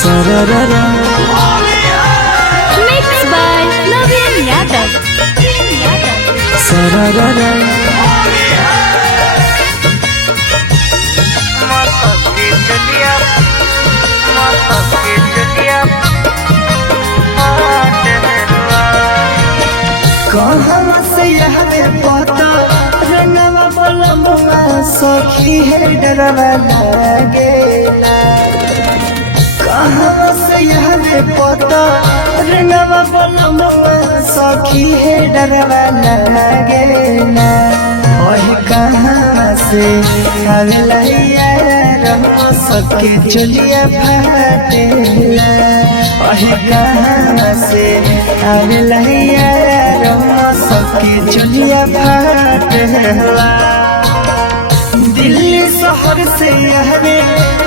Sararara. Mixed by Naveen Yadav. Sararara. कहाँ से यहरे पता रंगवा बलमुआ सखी है डरवा लागेला। कहाँ से यहरे पता रंगवा बलमुआ सखी है डरवा लागेला। ओह कहाँ से आवेला यार सके चलिया फाटेला। ओह कहाँ से आवेला यार सके चलिया फाटेला। दिल्ली शहर से यहरे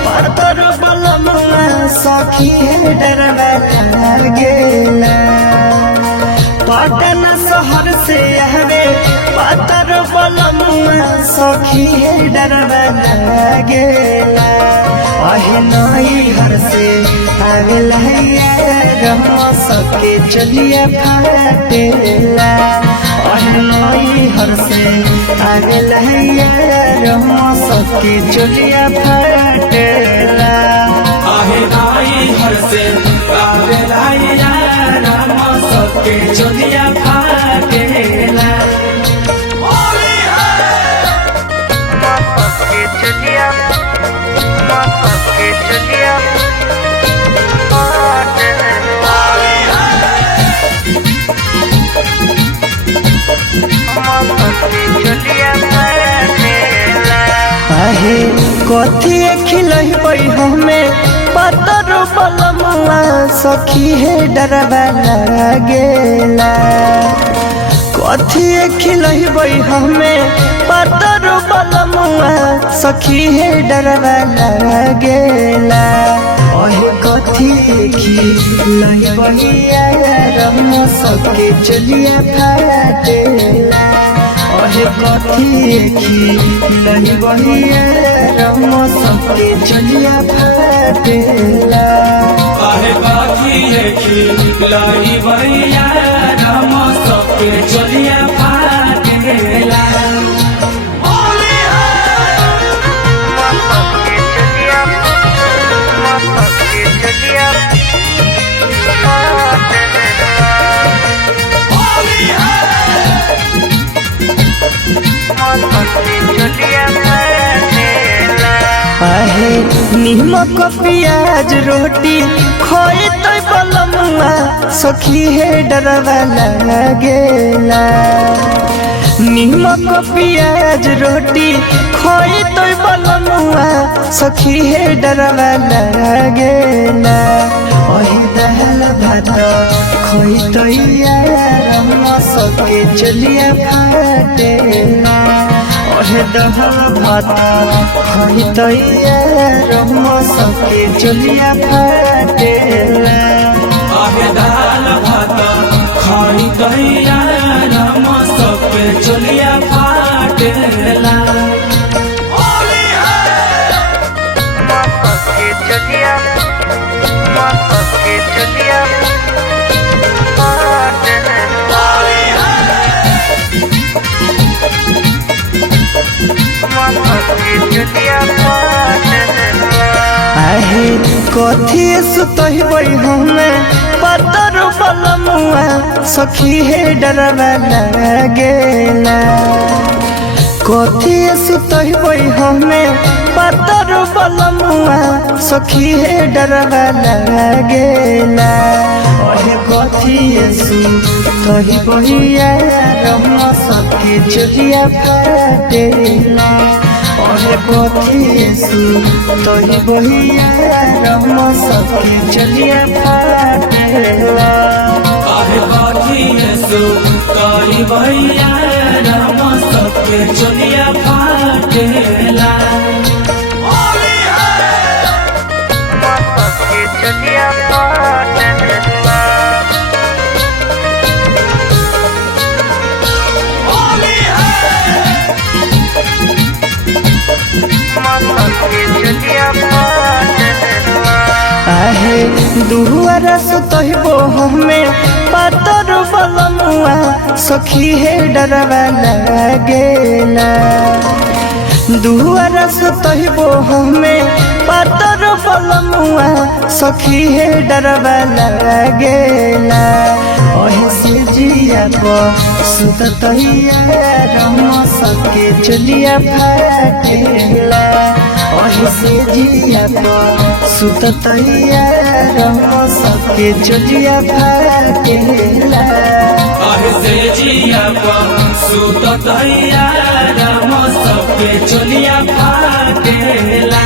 पातर बलमुआ सखी है डरवा लागेला। पटना शहर से यहरे पातर बलमुआ सखी है डरवा लागेला। अहे नई हर से आवेला यार सके चलिया फाटेला। अहे नई हर से आवेला यार सके चलिया फाटेला। आहे नाई हर से आवेला यार सबके चलिया फाटेला। आहे कथी खिलही हमें पातर बलमुआ सखी है डरवा लागेला। कथी खिलही हमें पातर बलमुआ सखी है डरवा लागेला। ओहे कथी खिलही यार सके चलिया फाटेला। ओहे कथी खिलही यार सके चलिया फाटेला। आहे बाकी है खिलाई भैया राम सबके चलिया फाटेला। आहे नीमक प्याज रोटी खोए तो बलमुआ सखी है डरवा लागेला। नीमक प्याज रोटी खोए तो बलमुआ सखी है डरवा लागेला। ओही दहल भात खोई तो यार सके चलिया फाटेला। ओहे दहल भात खोई तो यार सके चलिया फाटेला। आहे दाल भात खाई दहिया राम सबके चलिया फाटेला। आहे कथी सुतही हमें पातर बलमुआ सखी है डरवा लागेला। कथी सुतही हमें पातर बलमुआ सखी है डरवा लागेला। ओहे कथी सुतही यार सके चलिया फाटेला। ओहे कथी सुतही यार सके चलिया फाटेला। आहे बाकी है काली भैया राम सबके चलिया फाटेला। आहे दुहुआरा सुतहिबो हमें पातर बलमुआ सखी है डरवा लागेला दुहुआरा सुतहिबो हमें पातर बलमुआ सखी है डरवा लागेला ओहे से जिया को सुतहिया रम सके चलिया फाटेला ओहे से जिया को सुतहिया रम सके चलिया फाटेला आहे से जिया को सुत तैयार हम सबके चलिया फाटेला।